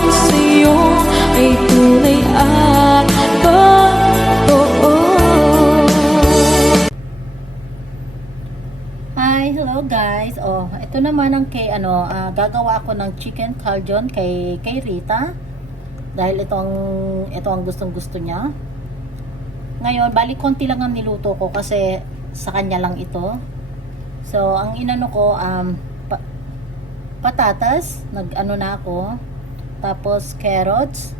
sa'yo ay tunay at totoo. Hi, hello guys. Oh, ito naman ang kay gagawa ako ng chicken calzone kay Rita dahil ito ang gustong-gusto niya. Ngayon, bali konti lang ang niluto ko kasi sa kanya lang ito. So, ang inano ko patatas, nag-ano na ako. Tapos carrots.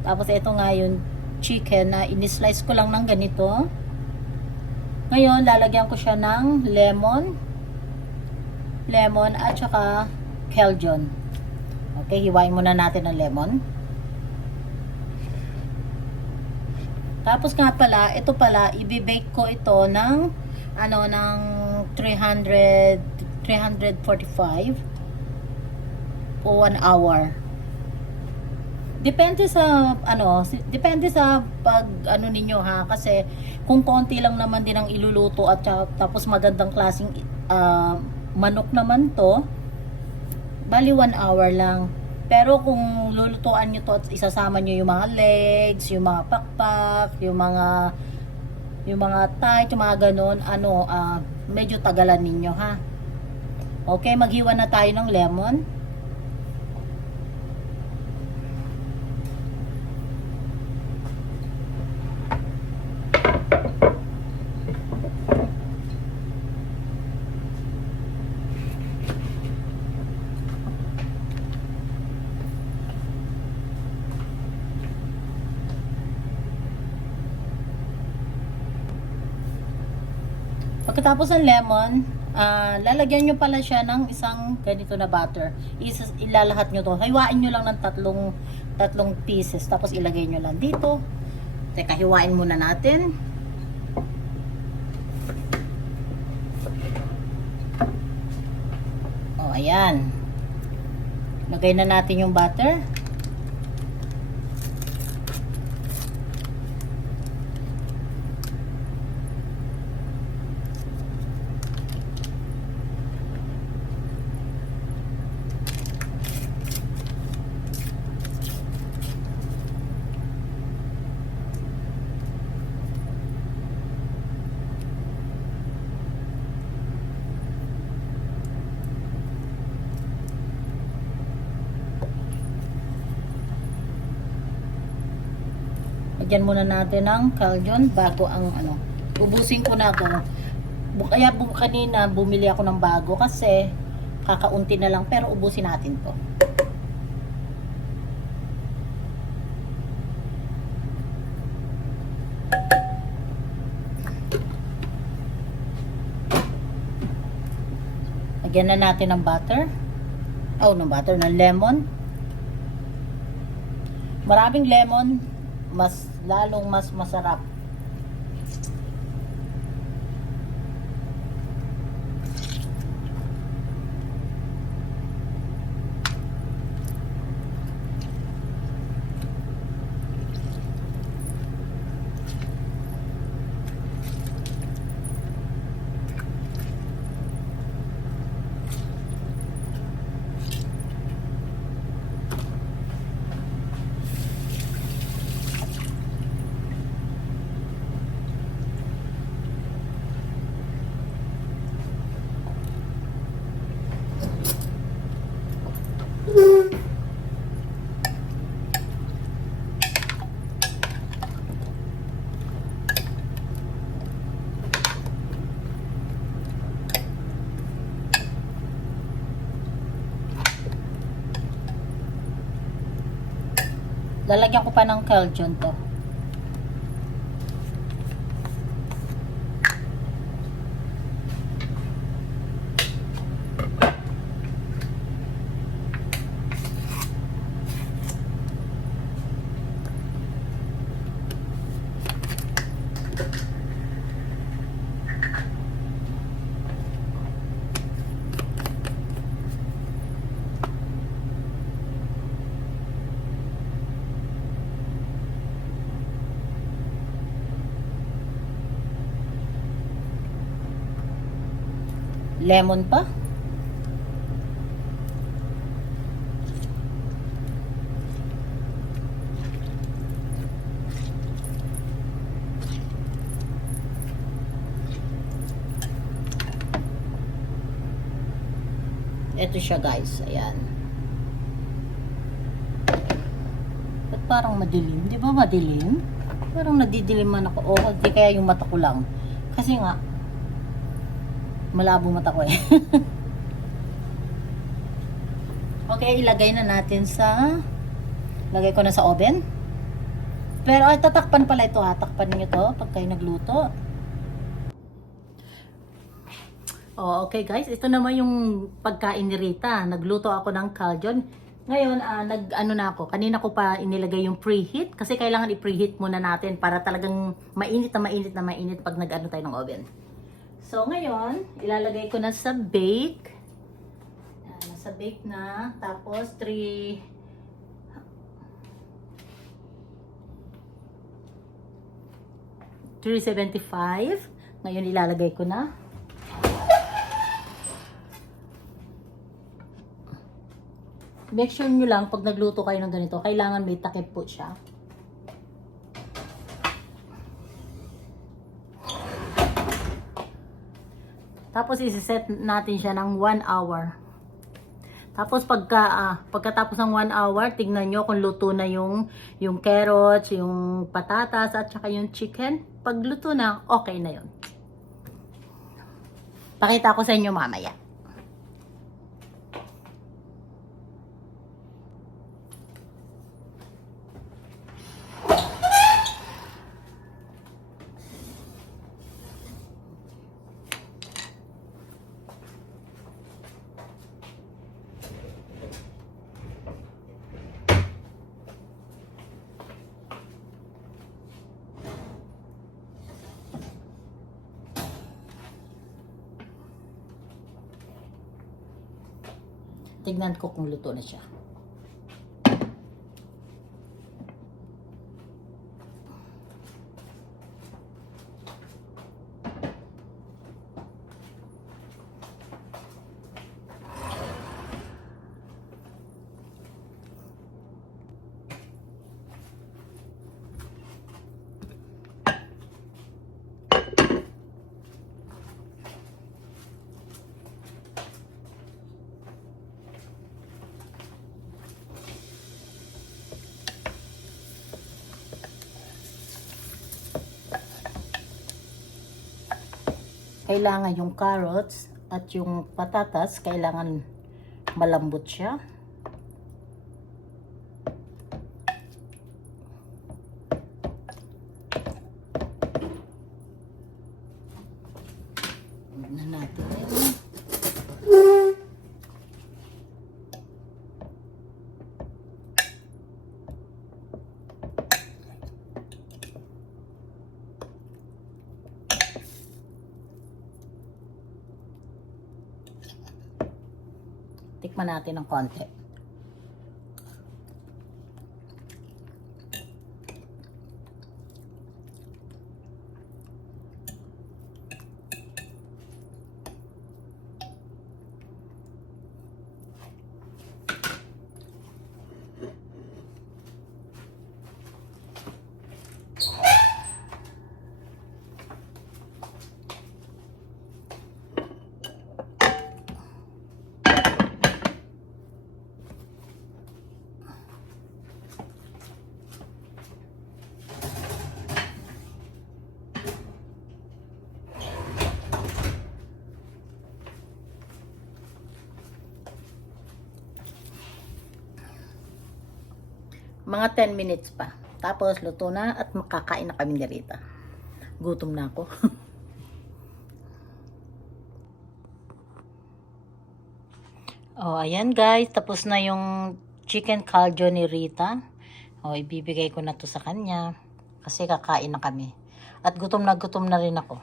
Tapos ito nga yung chicken na ini-slice ko lang ng ganito. Ngayon, lalagyan ko siya ng lemon at saka calzone. Okay, hiwain muna natin ang lemon. Tapos nga pala, ito pala, i-bake ko ito ng 345 o 1 hour. Depende sa pag ninyo ha, kasi kung konti lang naman din ang iluluto at tapos magandang klaseng manok naman to, bali 1 hour lang. Pero kung lulutuan nyo to at isasama nyo yung mga legs, yung mga pakpak, yung mga thigh, yung mga ganun, medyo tagalan ninyo ha. Okay, maghiwa na tayo ng lemon. Pagkatapos ng lemon, lalagyan nyo pala siya ng isang ganito na butter. Ilalahat nyo to. Hiwain nyo lang ng tatlong pieces. Tapos ilagay nyo lang dito. Teka, hiwain muna natin. O, ayan. Lagay na natin yung butter. Lagyan muna natin ng calzone bago ang ubusin ko na ako. Kaya kanina bumili ako ng bago kasi kakaunti na lang, pero ubusin natin to. Lagyan na natin ng butter. Ng lemon. Maraming lemon, lalong mas masarap. Lalagyan ko pa ng calzone to. Lemon pa. Ito siya guys, ayan. Ba't parang madilim? Di ba madilim? Parang nadidiliman ako. O, di kaya yung mata ko lang. Kasi nga, malabo mata ko eh. Okay, ilagay na natin sa, lagay ko na sa oven. Pero ay, tatakpan pala ito ha. Takpan niyo to pag kayo nagluto. Oh, okay guys, ito naman yung pagkain ni Rita. Nagluto ako ng calzone. Ngayon, nag-ano na ako. Kanina ko pa inilagay yung preheat kasi kailangan i-preheat muna natin para talagang mainit na mainit na mainit pag nag-ano tayo ng oven. So, ngayon, ilalagay ko na sa bake. Nasa bake na. Tapos, 375. Ngayon, ilalagay ko na. Make sure nyo lang pag nagluto kayo ng ganito, kailangan may takip po siya. Tapos isi-set natin siya ng 1 hour. Tapos pagkatapos ng 1 hour, tignan nyo kung luto na yung carrots, yung patatas at saka yung chicken. Pag luto na, okay na yun. Pakita ko sa inyo mamaya. Tignan ko kung luto na siya. Kailangan yung carrots at yung patatas, kailangan malambot siya. Tignan natin yun. Tikman natin ng konti. Mga 10 minutes pa. Tapos luto na at makakain na kami ni Rita. Gutom na ako. Oh, ayan guys. Tapos na yung chicken calzone ni Rita. Oh, ibibigay ko na to sa kanya. Kasi kakain na kami. At gutom na rin ako.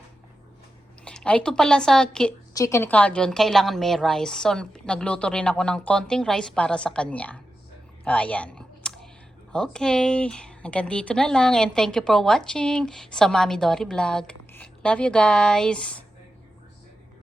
Ay, ito pala sa chicken calzone, kailangan may rice. So, nagluto rin ako ng konting rice para sa kanya. Oh, ayan. Okay, hanggang dito na lang and thank you for watching sa Mami Dory Vlog. Love you guys!